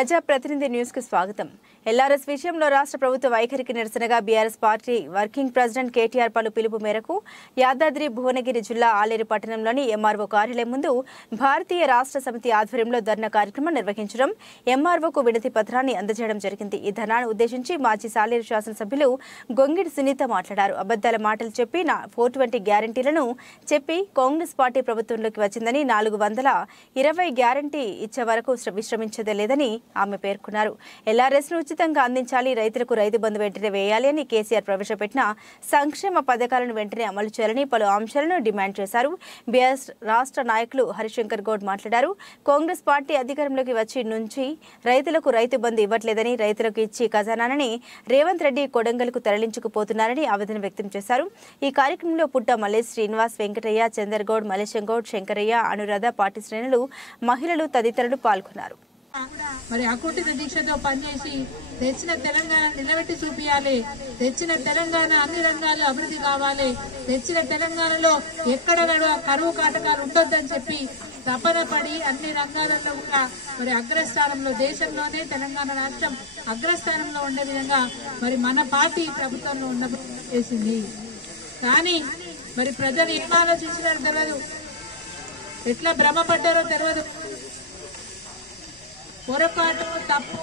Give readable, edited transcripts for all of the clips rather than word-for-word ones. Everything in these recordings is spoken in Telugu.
ప్రజా ప్రతినిధి న్యూస్ కు స్వాగతం. ఎల్ఆర్ఎస్ విషయంలో రాష్ట్ర ప్రభుత్వ వైఖరికి నిరసనగా BRS party working president KTR పలు పిలుపు మేరకు యాదాద్రి భువనగిరి జిల్లా ఆలేరు పట్టణంలోని ఎంఆర్ఓ కార్యాలయం ముందు భారతీయ రాష్ట్ర సమితి ఆధ్వర్యంలో ధర్నా కార్యక్రమం నిర్వహించడం, ఎంఆర్ఓకు వినతి పత్రాన్ని అందజేయడం జరిగింది. ఈ ధర్నాను ఉద్దేశించి మాజీ సాలేరు శాసనసభ్యులు గొంగిడి సునీత మాట్లాడారు. అబద్దాల మాటలు చెప్పి 420 గ్యారంటీలను చెప్పి కాంగ్రెస్ పార్టీ ప్రభుత్వంలోకి వచ్చిందని 420 గ్యారంటీ ఇచ్చే వరకు విశ్రమించదే లేదని ఆమె పేర్కొన్నారు. ఎల్ఆర్ఎస్ ను ఉచితంగా అందించాలి, రైతులకు రైతు బంధు వెంటనే వేయాలి అని కేసీఆర్ ప్రవేశపెట్టిన సంక్షేమ పథకాలను వెంటనే అమలు చేయాలని పలు అంశాలను డిమాండ్ చేశారు. బీఆర్ఎస్ రాష్ట్ర నాయకులు హరిశంకర్ గౌడ్ మాట్లాడారు. కాంగ్రెస్ పార్టీ అధికారంలోకి వచ్చి నుంచి రైతులకు రైతు బంధు ఇవ్వట్లేదని, రైతులకు ఇచ్చి ఖజానాని రేవంత్ రెడ్డి కొడంగల్కు తరలించుకుపోతున్నారని ఆవేదన వ్యక్తం చేశారు. ఈ కార్యక్రమంలో పుట్ట మల్లేష్, శ్రీనివాస్, వెంకటయ్య, చందర్గౌడ్, మల్లేశం గౌడ్, శంకరయ్య, అనురాధ, పార్టీ శ్రేణులు, మహిళలు తదితరులు పాల్గొన్నారు. మరి అకుంఠిత దీక్షతో పనిచేసి తెచ్చిన తెలంగాణ నిలబెట్టి చూపియాలి. తెచ్చిన తెలంగాణ అన్ని రంగాలు అభివృద్ధి కావాలి. తెచ్చిన తెలంగాణలో ఎక్కడ కరువు కాటకాలు ఉండొద్దని చెప్పి తపన పడి అన్ని రంగాలలో కూడా మరి అగ్రస్థానంలో, దేశంలోనే తెలంగాణ రాష్ట్రం అగ్రస్థానంలో ఉండే విధంగా మరి మన పార్టీ ప్రభుత్వంలో ఉన్నప్పుడు చేసింది. కానీ మరి ప్రజలు ఏం ఆలోచించినారో తెలియదు, ఎట్లా భ్రమపడ్డారో తెలియదు. పొరపాటు, తప్పు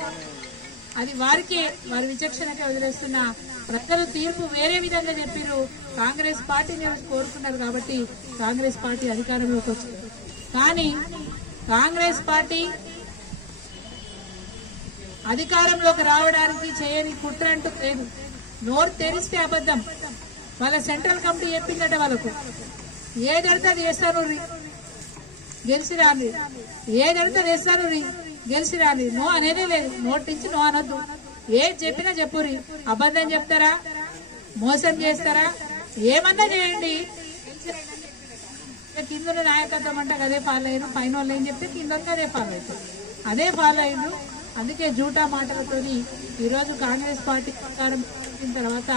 అది వారికే, వారి విచక్షణకే వదిలేస్తున్న ప్రజలు తీర్పు వేరే విధంగా చెప్పారు. కాంగ్రెస్ పార్టీని కోరుకున్నారు కాబట్టి కాంగ్రెస్ పార్టీ అధికారంలోకి వచ్చింది. కానీ కాంగ్రెస్ పార్టీ అధికారంలోకి రావడానికి చేయని కుట్ర అంటూ లేదు. నోరు తెరిస్తే అబద్ధం. వాళ్ళ సెంట్రల్ కమిటీ చెప్పిందట, వాళ్ళకు ఏదడితే అది చేస్తాను గెలిచి రాని, ఏదడితే అది చేస్తాను గెలిచి రాని. నో అనేదే లేదు. నోటి నుంచి నో అనొద్దు. ఏది చెప్పినా చెప్పురి. అబద్ధం చెప్తారా, మోసం చేస్తారా, ఏమన్నా చేయండి. కింద నాయకత్వం అంటే అదే ఫాలో అయ్యారు. పైన వాళ్ళు ఏం చెప్తే కింద అదే ఫాలో అవుతారు, అదే ఫాలో అయ్యారు. అందుకే జూటా మాటలతో ఈరోజు కాంగ్రెస్ పార్టీ ప్రకారం వచ్చిన తర్వాత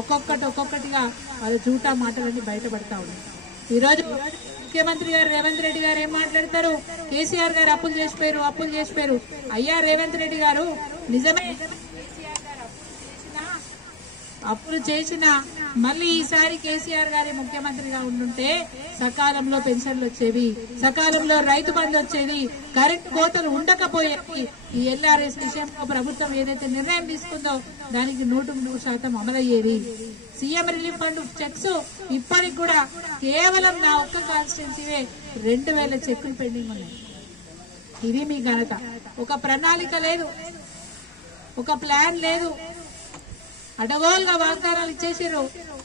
ఒక్కొక్కటిగా వాళ్ళ జూటా మాటలన్నీ బయటపడతా ఉన్నాయి. ఈరోజు ముఖ్యమంత్రి గారు రేవంత్ రెడ్డి గారు ఏం మాట్లాడతారు? కేసీఆర్ గారు అప్పులు చేసిపోయారు. అయ్యా రేవంత్ రెడ్డి గారు, నిజమే అప్పులు చేసిన మళ్ళీ ఈసారి కేసీఆర్ గారి ముఖ్యమంత్రిగా ఉండుంటే సకాలంలో పెన్షన్లు వచ్చేవి, సకాలంలో రైతు బంధు వచ్చేది, కరెంటు కోతలు ఉండకపోయేవి. ఈ ఎల్ఆర్ఎస్ విషయంలో ప్రభుత్వం ఏదైతే నిర్ణయం తీసుకుందో దానికి 100% అమలయ్యేది. సీఎం రిలీఫ్ ఫండ్ చెక్స్ ఇప్పటికి కూడా కేవలం నా ఒక్క కాన్స్టిట్యున్సీవే 2000 చెక్కులు పెండింగ్ ఉన్నాయి. ఇది మీ ఘనత. ఒక ప్రణాళిక లేదు, ఒక ప్లాన్ లేదు. అడగోలుగా వాగ్దానాలు ఇచ్చేసారు,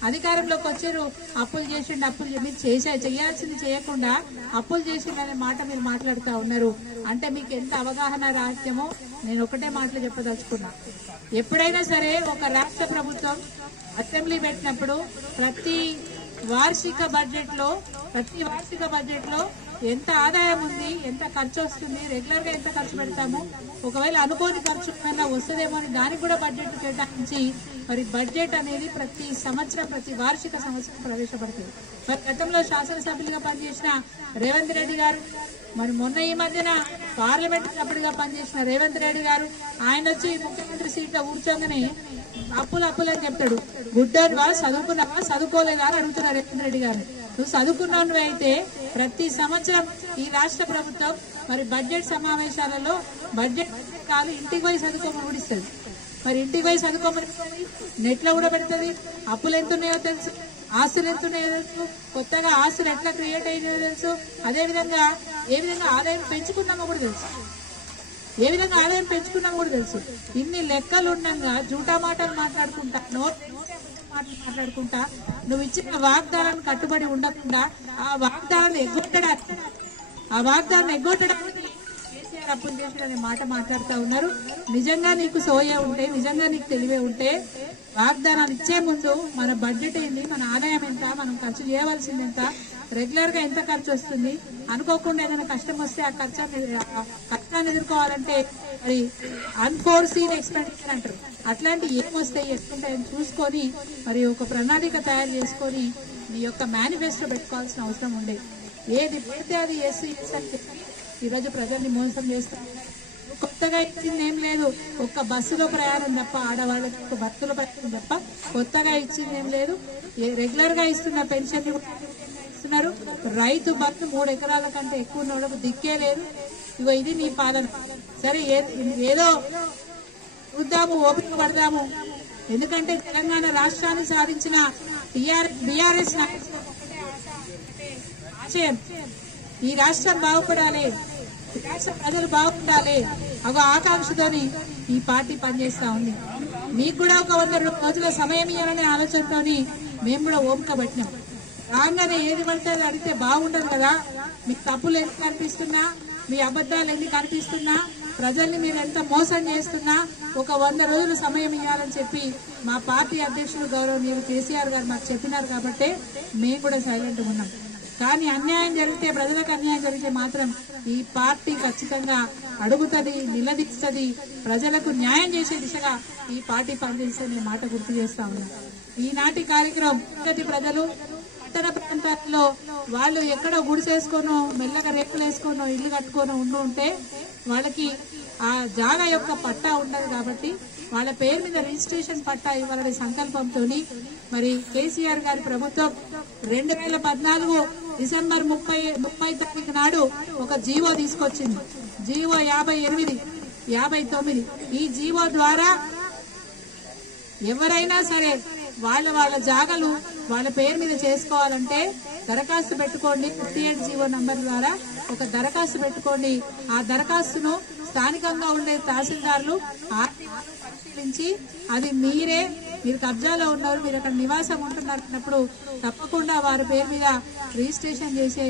అధికారంలోకి వచ్చారు. అప్పులు మీరు చేయాల్సింది చేయకుండా అప్పులు చేసిందనే మాట మీరు మాట్లాడుతూ ఉన్నారు. అంటే మీకు ఎంత అవగాహన రాహిత్యమో నేను ఒకటే మాటలు చెప్పదలుచుకున్నా. ఎప్పుడైనా సరే ఒక రాష్ట్ర ప్రభుత్వం అసెంబ్లీ పెట్టినప్పుడు ప్రతి వార్షిక బడ్జెట్ లో ఎంత ఆదాయం ఉంది, ఎంత ఖర్చు వస్తుంది, రెగ్యులర్ గా ఎంత ఖర్చు పెడతాము, ఒకవేళ అనుకోని ఖర్చు కన్నా వస్తుందేమో అని దానికి కూడా బడ్జెట్ కేటాయించి మరి బడ్జెట్ అనేది ప్రతి వార్షిక సంవత్సరం ప్రవేశపడుతుంది. మరి గతంలో శాసనసభ్యులుగా పనిచేసిన రేవంత్ రెడ్డి గారు, మరి మొన్న ఈ మధ్యన పార్లమెంట్ సభ్యుడిగా పనిచేసిన రేవంత్ రెడ్డి గారు, ఆయన వచ్చి ముఖ్యమంత్రి సీట్లో కూర్చోగానే అప్పులు అని చెప్తాడు. గుడ్డోనివా, చదువుకున్నావా, చదువుకోలేదా అని అడుగుతున్నారు రేవంత్ రెడ్డి గారు. నువ్వు చదువుకున్నావు అయితే ప్రతి సంవత్సరం ఈ రాష్ట్ర ప్రభుత్వం మరి బడ్జెట్ సమావేశాలలో బడ్జెట్ కాదు ఇంటికి పోయి చదువుకోమని కూడా ఇస్తుంది. మరి ఇంటికి పోయి చదువుకోమని నెట్ లో కూడా పెడుతుంది. అప్పులు ఎంత ఉన్నాయో తెలుసు, ఆస్తులు ఎంత ఉన్నాయో తెలుసు, కొత్తగా ఆస్తులు ఎట్లా క్రియేట్ అయినాయో తెలుసు. అదేవిధంగా ఏ విధంగా ఆదాయం పెంచుకున్నామో కూడా తెలుసు. ఇన్ని లెక్కలు ఉండగా జూటా మాటలు మాట్లాడుకుంటా, నువ్వు ఇచ్చిన వాగ్దానాన్ని కట్టుబడి ఉండకుండా ఆ వాగ్దానాన్ని ఎగ్గొట్టడానికి కేసీఆర్ అప్పులు చేసిన మాట మాట్లాడుతూ ఉన్నారు. నిజంగా నీకు సోయే ఉంటే, నిజంగా నీకు తెలివే ఉంటే వాగ్దానాలు ఇచ్చే ముందు మన బడ్జెట్ ఏంది, మన ఆదాయం ఎంత, మనం ఖర్చు చేయవలసింది ఎంత, రెగ్యులర్ గా ఎంత ఖర్చు వస్తుంది, అనుకోకుండా ఏదైనా కష్టం వస్తే ఆ కష్టాన్ని ఎదుర్కోవాలంటే మరి అన్ఫోర్సీన్ ఎక్స్పెండిచర్ అంటారు. అట్లాంటి ఏమొస్తాయి, ఎట్లుంటాయని చూసుకొని మరి ఒక ప్రణాళిక తయారు చేసుకొని నీ యొక్క మేనిఫెస్టో పెట్టుకోవాల్సిన అవసరం ఉండేది. ఏది పడితే అది ఎస్ అని చెప్పి ఈరోజు ప్రజల్ని మోసం చేస్తారు. కొత్తగా ఇచ్చింది ఏం లేదు. ఒక్క బస్సులో ప్రయాణం తప్ప, ఆడవాళ్ళకి ఒక బస్సులో ప్రయాణం తప్ప కొత్తగా ఇచ్చింది ఏం లేదు. రెగ్యులర్ గా ఇస్తున్న పెన్షన్ ఇస్తున్నారు. రైతు బంధు 3 ఎకరాల కంటే ఎక్కువ ఉన్నోళ్ళకు దిక్కే లేదు. ఇగో ఇది నీ పాలన. సరే ఏదో చూద్దాము, ఓపిక పడదాము. ఎందుకంటే తెలంగాణ రాష్ట్రాన్ని సాధించిన బీఆర్ఎస్ ఆశయం ఈ రాష్ట్రం బాగుపడాలి, రాష్ట్ర ప్రజలు బాగుండాలి ఒక ఆకాంక్షతోని ఈ పార్టీ పనిచేస్తా ఉంది. మీకు కూడా ఒక 100 రోజుల సమయం ఇవ్వాలనే ఆలోచనతోని మేము కూడా ఓపిక పట్టినాం. రాగానే ఏది పడితే అడిగితే బాగుండదు కదా. మీకు తప్పులు ఎన్ని కనిపిస్తున్నా, మీ అబద్ధాలు ఎన్ని కనిపిస్తున్నా, ప్రజల్ని మీరు ఎంత మోసం చేస్తున్నా ఒక 100 రోజులు సమయం ఇవ్వాలని చెప్పి మా పార్టీ అధ్యక్షులు గౌరవనీయులు కేసీఆర్ గారు మాకు చెప్పినారు. కాబట్టి మేము కూడా సైలెంట్ ఉన్నాం. కానీ అన్యాయం జరిగితే, ప్రజలకు అన్యాయం జరిగితే మాత్రం ఈ పార్టీ ఖచ్చితంగా అడుగుతుంది, నిలదీస్తుంది. ప్రజలకు న్యాయం చేసే దిశగా ఈ పార్టీ పనిచేసే మాట గుర్తు చేస్తా ఉన్నాం. ఈనాటి కార్యక్రమం ప్రజలు పట్టణ ప్రాంతాల్లో వాళ్ళు ఎక్కడో గుడిసేసుకోనో, మెల్లగా రేకులు వేసుకోనో, ఇల్లు కట్టుకోనో ఉంటే వాళ్ళకి ఆ జాగా యొక్క పట్టా ఉండదు. కాబట్టి వాళ్ళ పేరు మీద రిజిస్ట్రేషన్ పట్టా ఇవ్వాలనే సంకల్పంతో మరి కేసీఆర్ గారి ప్రభుత్వం 2014 డిసెంబర్ 30 తారీఖు నాడు ఒక జీవో తీసుకొచ్చింది. జీవో 58-59. ఈ జీవో ద్వారా ఎవరైనా సరే వాళ్ళ జాగలు వాళ్ళ పేరు మీద చేసుకోవాలంటే దరఖాస్తు పెట్టుకోండి. 58 జీవో నంబర్ ద్వారా ఒక దరఖాస్తు పెట్టుకోండి. ఆ దరఖాస్తును స్థానికంగా ఉండే తహసీల్దార్లు పరిశీలించి అది మీరు కబ్జాలో ఉన్నారు, మీరు అక్కడ నివాసం ఉంటున్నప్పుడు తప్పకుండా వారి పేరు మీద రిజిస్ట్రేషన్ చేసే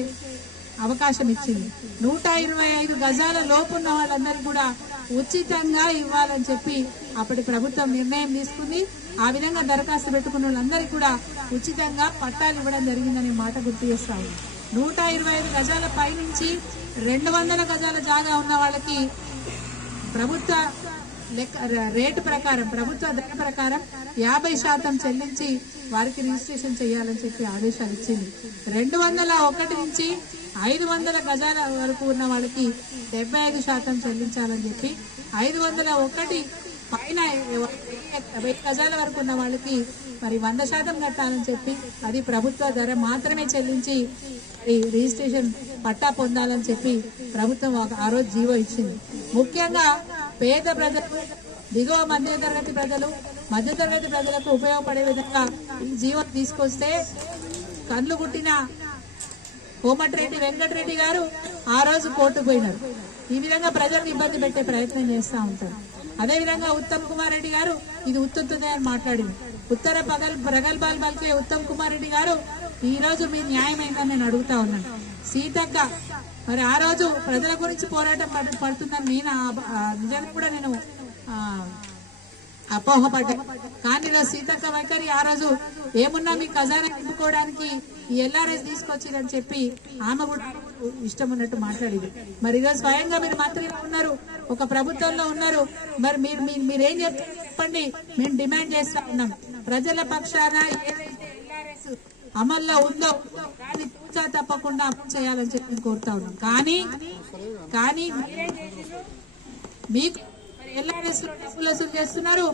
అవకాశం ఇచ్చింది. 125 గజాల లోపున్న వాళ్ళందరికీ కూడా ఉచితంగా ఇవ్వాలని చెప్పి అప్పటి ప్రభుత్వం నిర్ణయం తీసుకుంది. ఆ విధంగా దరఖాస్తు పెట్టుకున్న వాళ్ళందరికీ కూడా ఉచితంగా పట్టాలు ఇవ్వడం జరిగిందనే మాట గుర్తు చేస్తాము. 125 గజాల పై నుంచి 200 గజాల జాగా ఉన్న వాళ్ళకి ప్రభుత్వ రేటు ప్రకారం, ప్రభుత్వ ధర ప్రకారం 50% చెల్లించి వారికి రిజిస్ట్రేషన్ చేయాలని చెప్పి ఆదేశాలు ఇచ్చింది. 201 నుంచి 500 గజాల వరకు ఉన్న వాళ్ళకి 75% చెల్లించాలని చెప్పి, 501 పైన 1000 గజాల వరకు ఉన్న వాళ్ళకి మరి 100% కట్టాలని చెప్పి, అది ప్రభుత్వ ధర మాత్రమే చెల్లించి రిజిస్ట్రేషన్ పట్టా పొందాలని చెప్పి ప్రభుత్వం ఆ రోజు జీవో ఇచ్చింది. ముఖ్యంగా పేద ప్రజలు, దిగువ మధ్యతరగతి ప్రజలు, మధ్యతరగతి ప్రజలకు ఉపయోగపడే విధంగా ఈ జీవో తీసుకొస్తే కళ్ళు గుట్టిన కోమటిరెడ్డి వెంకటరెడ్డి గారు ఆ రోజు కోర్టు పోయినారు. ఈ విధంగా ప్రజలకు ఇబ్బంది పెట్టే ప్రయత్నం చేస్తూ ఉంటారు. అదేవిధంగా ఉత్తమ్ కుమార్ రెడ్డి గారు ఇది ఉత్తుతుందే అని మాట్లాడింది. ఉత్తర ప్రగల్భాలు పలికే ఉత్తమ్ కుమార్ రెడ్డి గారు ఈ రోజు మీ న్యాయమైందని నేను అడుగుతా ఉన్నాను. సీతక్క మరి ఆ రోజు ప్రజల గురించి పోరాటం పడుతుందని నిజంగా కూడా నేను అపోహపడ్డా. కానీ సీతక్క వైఖరి ఆ రోజు ఏమున్నా మీ ఖజానా నింపుకోవడానికి ఈ ఎల్ఆర్ఎస్ తీసుకొచ్చిరని చెప్పి ఆమె కూడా ఇష్టం ఉన్నట్టు మాట్లాడింది. మరి ఈరోజు స్వయంగా మీరు మంత్రిగా ఉన్నారు, ఒక ప్రభుత్వంలో ఉన్నారు, మరి మీరేం చెప్పండి. మేము డిమాండ్ చేస్తా ఉన్నాం, ప్రజల పక్షాన ఏదైతే ఎల్ఆర్ఎస్ అమల్లో ఉందో దాన్ని తూచా తప్పకుండా అమలు చేయాలని చెప్పి కోరుతా ఉన్నాం. కానీ మీకు ఎల్ఆర్ఎస్ లో డబ్బులు వసూలు చేస్తున్నారు,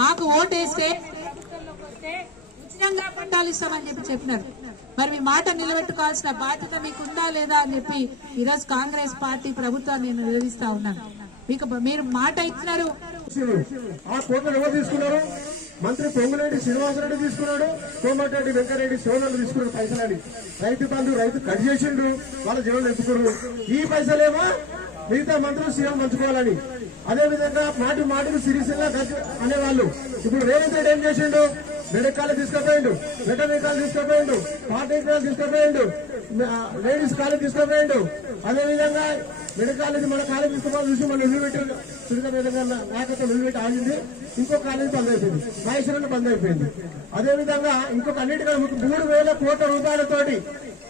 మాకు ఓటేస్తే ఉచితంగా పట్టాలు ఇస్తామని చెప్పినారు. మరి మీ మాట నిలబెట్టుకోవాల్సిన బాధ్యత మీకుందా లేదా అని చెప్పి ఈరోజు కాంగ్రెస్ పార్టీ ప్రభుత్వాన్ని నేను నిలదీస్తా ఉన్నాను. మీరు మాట ఇచ్చినారు, ఆ కోట్లను ఎవరు తీసుకున్నారు? మంత్రి పొంగులేటి శ్రీనివాసరెడ్డి తీసుకున్నాడు, కోమటిరెడ్డి వెంకరెడ్డి సోదరులు తీసుకున్నాడు పైసలని. రైతు బంధు రైతు కట్ చేసిండు, వాళ్ళ జీవనం ఎత్తుకున్నారు. ఈ పైసలేమో మిగతా మంత్రులు సీఎం పంచుకోవాలని. అదేవిధంగా మాటికి సిరిసిల్ల అనేవాళ్ళు. ఇప్పుడు రేవంత్ రెడ్డి ఏం చేసిండు? మెడికల్ తీసుకుపోయిండు, వెటర్నరీ కాలేజ్ తీసుకుపోయిండు, పార్టీ తీసుకుపోయిండు, లేడీస్ కాలేజ్ తీసుకుపోయిండు. అదేవిధంగా మెడికల్ కాలేజ్ మన కాలేజ్ తీసుకోవాలి చూసి మన నిలబెట్టి సునీత విధంగా నాకైతే నిలబెట్టి ఆగింది. ఇంకో కాలేజ్ బంద్ అయిపోయింది, మహేశ్వరం బంద్ అయిపోయింది. అదేవిధంగా ఇంకొక అన్నిటికన్నా 3,000 కోట్ల రూపాయలతోటి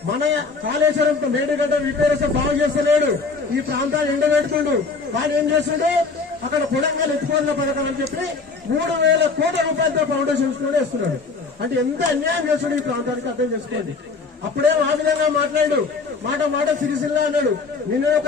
మన కాళేశ్వరం మేడిగడ్డ రిపేర్స్ బాగు చేస్తలేడు, ఈ ప్రాంతాన్ని ఎండబెడుతుండు. వాళ్ళు ఏం చేస్తుండే అక్కడ పొడంగా ఎత్తుకోవాల పథకం అని చెప్పి 3,000 కోట్ల రూపాయలతో ఫౌండేషన్స్ కూడా వేస్తున్నాడు. అంటే ఎంత అన్యాయం చేస్తున్నాడు ఈ ప్రాంతానికి అర్థం చేసుకోండి. అప్పుడేమో ఆ విధంగా మాట్లాడు, మాట సిరిసిల్ల అన్నాడు. నిన్న